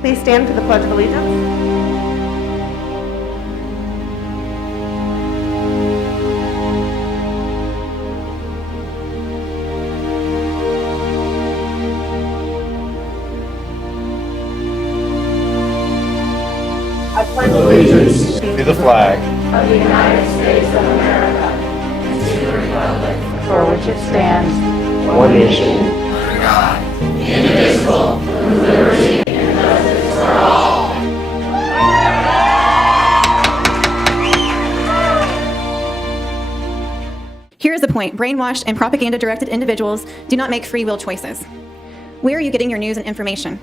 Please stand for the Pledge of Allegiance. I pledge allegiance to the flag of the United States of America and to the republic for which it stands, one nation, under God, indivisible, with liberty and justice for all. Here's the point. Brainwashed and propaganda-directed individuals do not make free will choices. Where are you getting your news and information?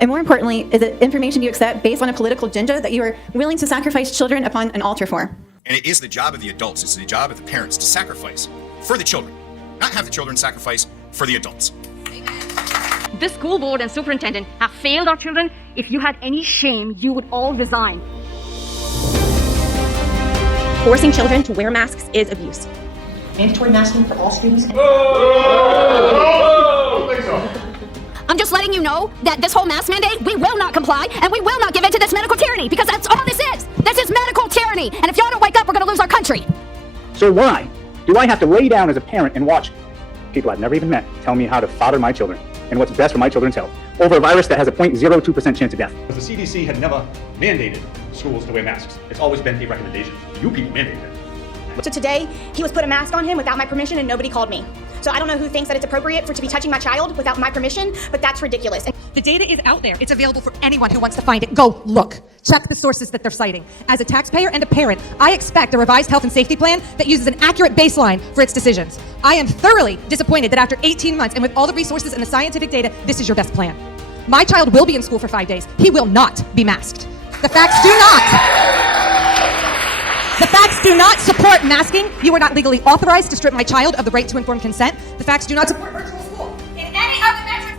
And more importantly, is it information you accept based on a political agenda that you are willing to sacrifice children upon an altar for? And it is the job of the adults, it's the job of the parents to sacrifice for the children, not have the children sacrifice for the adults. This school board and superintendent have failed our children. If you had any shame, you would all resign. Forcing children to wear masks is abuse. Mandatory masking for all students. I'm just letting you know that this whole mask mandate, we will not comply, and we will not give in to this medical tyranny, because that's all this is. This is medical tyranny, and if y'all don't wake up, we're going to lose our country. So why do I have to lay down as a parent and watch people I've never even met tell me how to fodder my children and what's best for my children's health over a virus that has a 0.02% chance of death? The CDC had never mandated schools to wear masks. It's always been a recommendation. You people mandated it. So today, he was put a mask on him without my permission and nobody called me. So I don't know who thinks that it's appropriate to be touching my child without my permission, but that's ridiculous. The data is out there. It's available for anyone who wants to find it. Go look. Check the sources that they're citing. As a taxpayer and a parent, I expect a revised health and safety plan that uses an accurate baseline for its decisions. I am thoroughly disappointed that after 18 months and with all the resources and the scientific data, this is your best plan. My child will be in school for 5 days. He will not be masked. The facts do not. The facts do not support masking. You are not legally authorized to strip my child of the right to informed consent. The facts do not support virtual school in any other metric.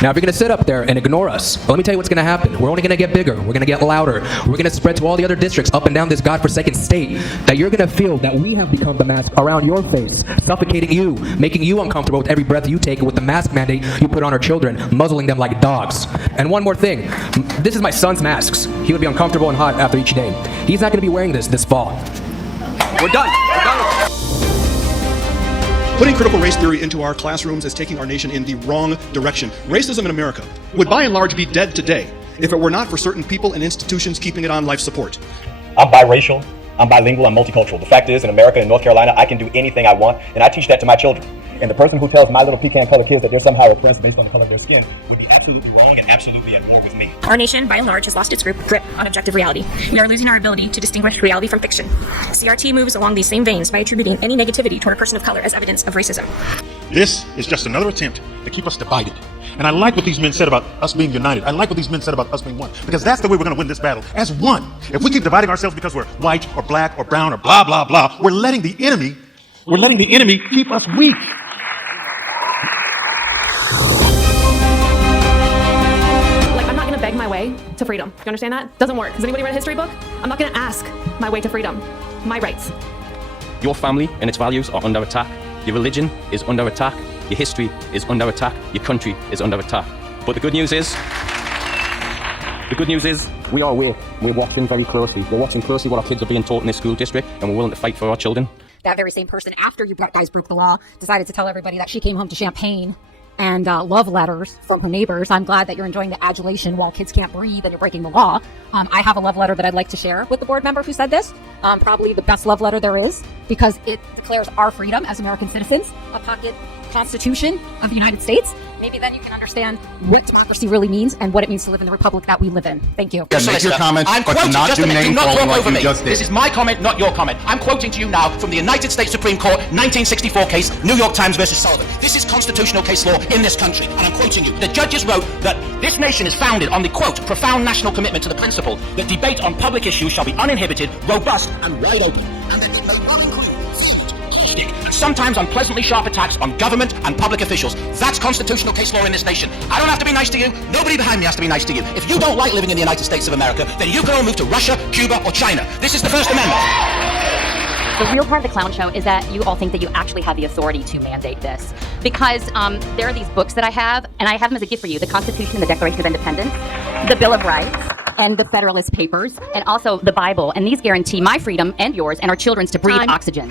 Now, if you're going to sit up there and ignore us, well, let me tell you what's going to happen. We're only going to get bigger. We're going to get louder. We're going to spread to all the other districts up and down this godforsaken state that you're going to feel that we have become the mask around your face, suffocating you, making you uncomfortable with every breath you take, with the mask mandate you put on our children, muzzling them like dogs. And one more thing. This is my son's masks. He would be uncomfortable and hot after each day. He's not going to be wearing this fall. We're done. We're done. Putting critical race theory into our classrooms is taking our nation in the wrong direction. Racism in America would by and large be dead today if it were not for certain people and institutions keeping it on life support. I'm biracial, I'm bilingual, I'm multicultural. The fact is, in America, in North Carolina, I can do anything I want, and I teach that to my children. And the person who tells my little pecan-colored kids that they're somehow oppressed based on the color of their skin would be absolutely wrong and absolutely at war with me. Our nation, by and large, has lost its grip on objective reality. We are losing our ability to distinguish reality from fiction. CRT moves along these same veins by attributing any negativity toward a person of color as evidence of racism. This is just another attempt to keep us divided. And I like what these men said about us being united. I like what these men said about us being one. Because that's the way we're going to win this battle, as one. If we keep dividing ourselves because we're white or black or brown or blah, blah, blah, we're letting the enemy keep us weak. I'm not going to beg my way to freedom. You understand that? Doesn't work. Has anybody read a history book? I'm not going to ask my way to freedom. My rights. Your family and its values are under attack. Your religion is under attack. Your history is under attack. Your country is under attack. But the good news is, we are awake. We're watching very closely. We're watching closely what our kids are being taught in this school district, and we're willing to fight for our children. That very same person, after you guys broke the law, decided to tell everybody that she came home to champagne and love letters from her neighbors. I'm glad that you're enjoying the adulation while kids can't breathe and you're breaking the law. I have a love letter that I'd like to share with the board member who said this. Probably the best love letter there is, because it declares our freedom as American citizens, a pocket Constitution of the United States. Maybe then you can understand what democracy really means and what it means to live in the republic that we live in. Thank you. Make your comments, but do not do name calling like you just did. This is my comment, not your comment. I'm quoting to you now from the United States Supreme Court 1964 case, New York Times versus Sullivan. This is constitutional case law in this country, and I'm quoting you. The judges wrote that this nation is founded on the, quote, profound national commitment to the principle that debate on public issues shall be uninhibited, robust, and wide open. And that does not include and sometimes unpleasantly sharp attacks on government and public officials. That's constitutional case law in this nation. I don't have to be nice to you. Nobody behind me has to be nice to you. If you don't like living in the United States of America, then you can all move to Russia, Cuba, or China. This is the First Amendment. The real part of the clown show is that you all think that you actually have the authority to mandate this. Because there are these books that I have, and I have them as a gift for you. The Constitution, the Declaration of Independence, the Bill of Rights, and the Federalist Papers, and also the Bible. And these guarantee my freedom and yours and our children's to breathe oxygen.